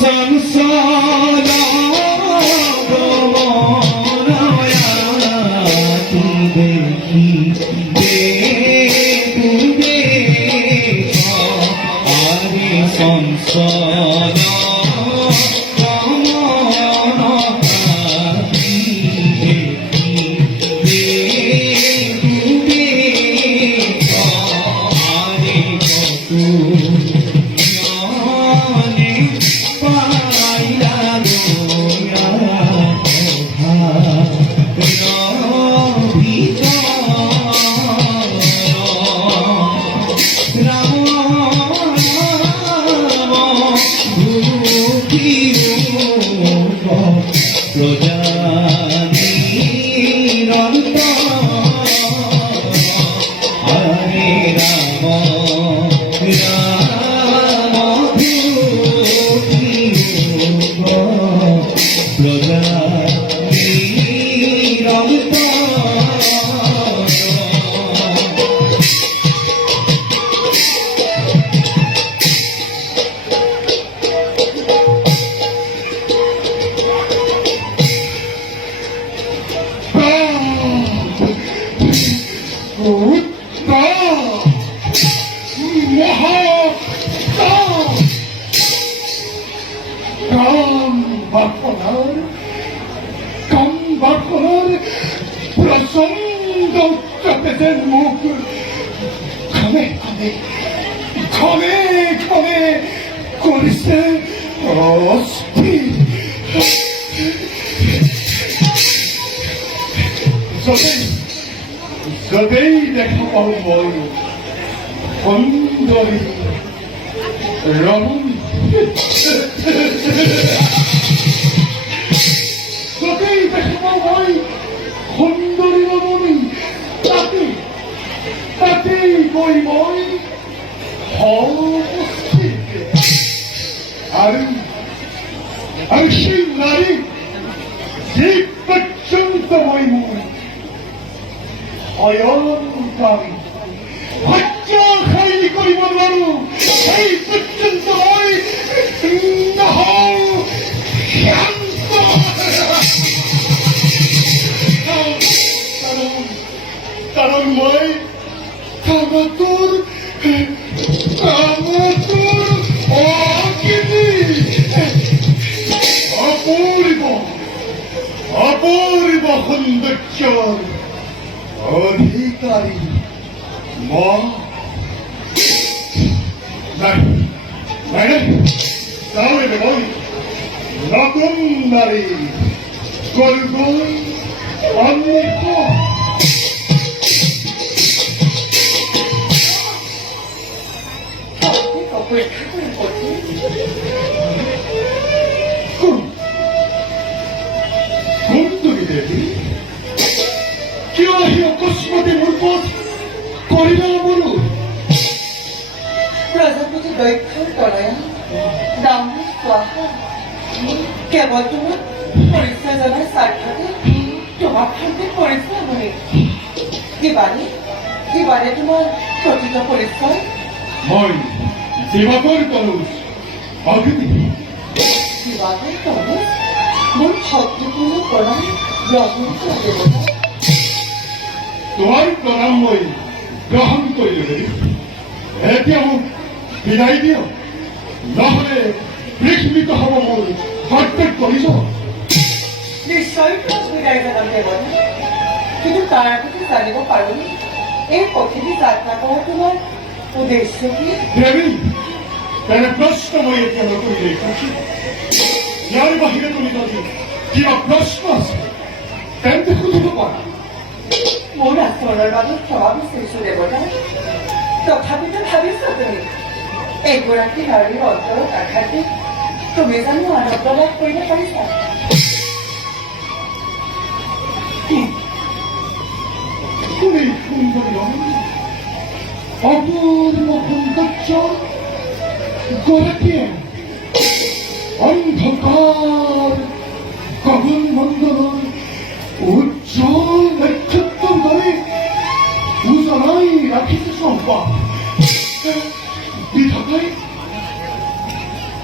संसारा देखी आरे संसारा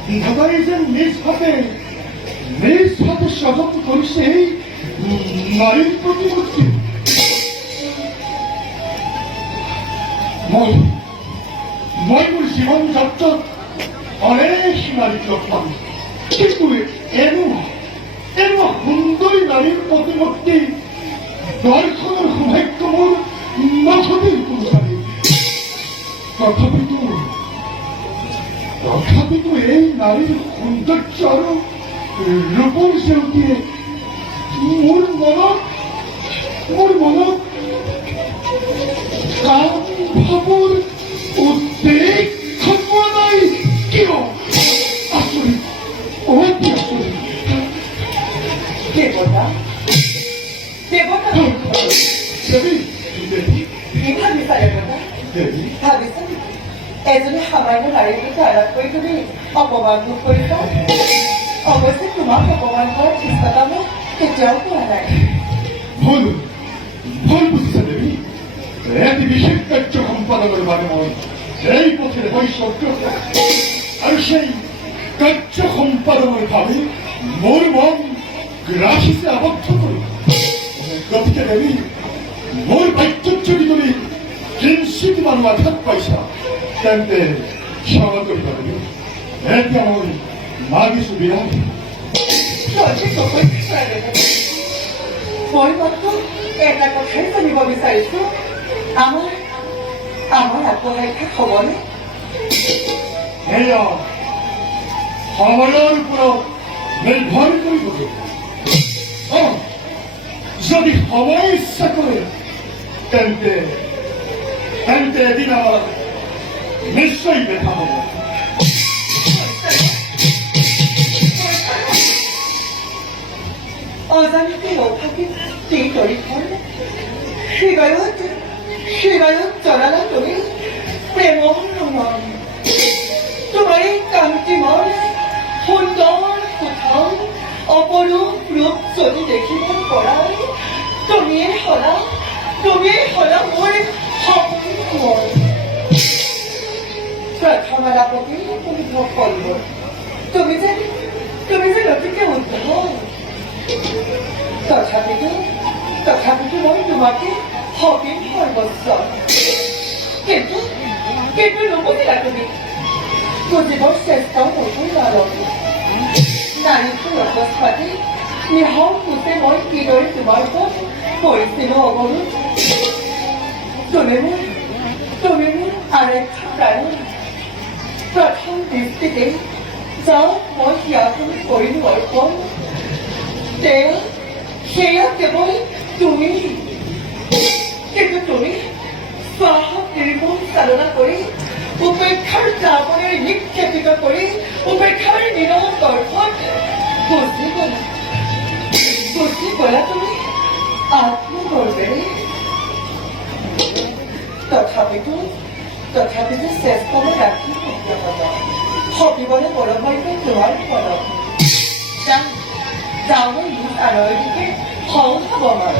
দাদাই যেন নিজ হাতে স্বাগত কৰিছে এই নাৰীৰ প্ৰতিমূৰ্তি। মই মোৰ জীৱন যাত্ৰাত অনেক নাৰীক লগ পাম, কিন্তু এনে সুন্দৰী নাৰীৰ প্ৰতিমূৰ্তি দৰ্শনৰ সৌভাগ্য মোৰ নাথাকিল কোনো নাৰী। তথাপিতো এই নাৰীৰ সৌন্দৰ্য আৰু ৰূপৰ জেউতিয়ে মোৰ মনত কাম ভাৱৰ উদ্বেগ খটোৱা নাই কিয়? আচৰিত, অতি আচৰিত। দেৱতা দেৱী, কি ভাবিছা দেৱতা? দেৱী, ভাবিছা নেকি এজনী সামান্য নাৰীৰ প্ৰতি আঘাত কৰি তুমি অপমান ভোগ কৰিছা? অৱশ্যে তোমাক অপমান কৰাৰ চেষ্টা মই কেতিয়াও কৰা নাই। ভুল বুজিছা দেৱী। এটি বিশেষ কাৰ্য সম্পাদনৰ বাবে মই এই পথেৰে বৈষ্ণৱ আৰু সেই কাৰ্য সম্পাদনৰ বাবে মোৰ মন ৰাখিছে আবদ্ধ কৰি। গতিকে দেৱী, মোৰ বাক্যত যদি তুমি কিঞ্চিত মান আঘাত পাইছা তেন্তে ক্ষমা কৰিবা দেৱী। এতিয়া মই মাগিছো বিৰাম। মই মাত্ৰ এটা কথাই জানিব বিচাৰিছো, আমাৰ আত্মহত্যা হ'বনে? এয়া সময়ৰ ওপৰত নিৰ্ভৰ কৰিব। যদি সময় ইচ্ছা কৰে তেন্তে এদিন আমাৰ নিশ্চয় দেখা হ'ব। অজানিতে লৌভাকে তিনি তৰিখন হৃদয়ত জনালা তুমি প্ৰেমৰ ৰঙৰ। তোমাৰ এই কান্তিময় সুন্দৰ সুঠাম অপৰূপ ৰূপ যদি দেখিব পৰাই তুমিয়েই হলা মোৰ সপোন। প্ৰথম আলাপতে তুমি ভোগ কৰিব, তুমি যে অতিকে উদ্ধত। তথাপিতো মই তোমাকে সপীন সৰ্বস্ব। কিন্তু নুবুজিলা তুমি, বুজিবৰ চেষ্টাও নকৰিলা। নাৰীটো অকস্মাতে নিঃসংকোচে মই কিদৰে তোমাৰ ওপৰত কৰিছিলো অৱৰোধ। তুমি মোৰ আৰাধ্য প্ৰাণ। প্ৰথম দৃষ্টিতে যাওক মই জ্ঞাপন কৰিলো অৰ্পণ, সেয়া কেৱল তুমি। কিন্তু তুমি সাহস নিৰ্মল চালনা কৰি উপেক্ষাৰ জাবনেৰে নিক্ষেপিত কৰি উপেক্ষাৰ নিৰহ দৰ্শন বুজি গলা তুমি আত্মগৰ্বেৰে। তথাপিতো চেষ্টা মই ৰাখি সকিবলৈ পৰমাৰ্থ তোমাৰ পদক যাওঁ মই নিজ আনয়দিকে সংসাব আমাৰ।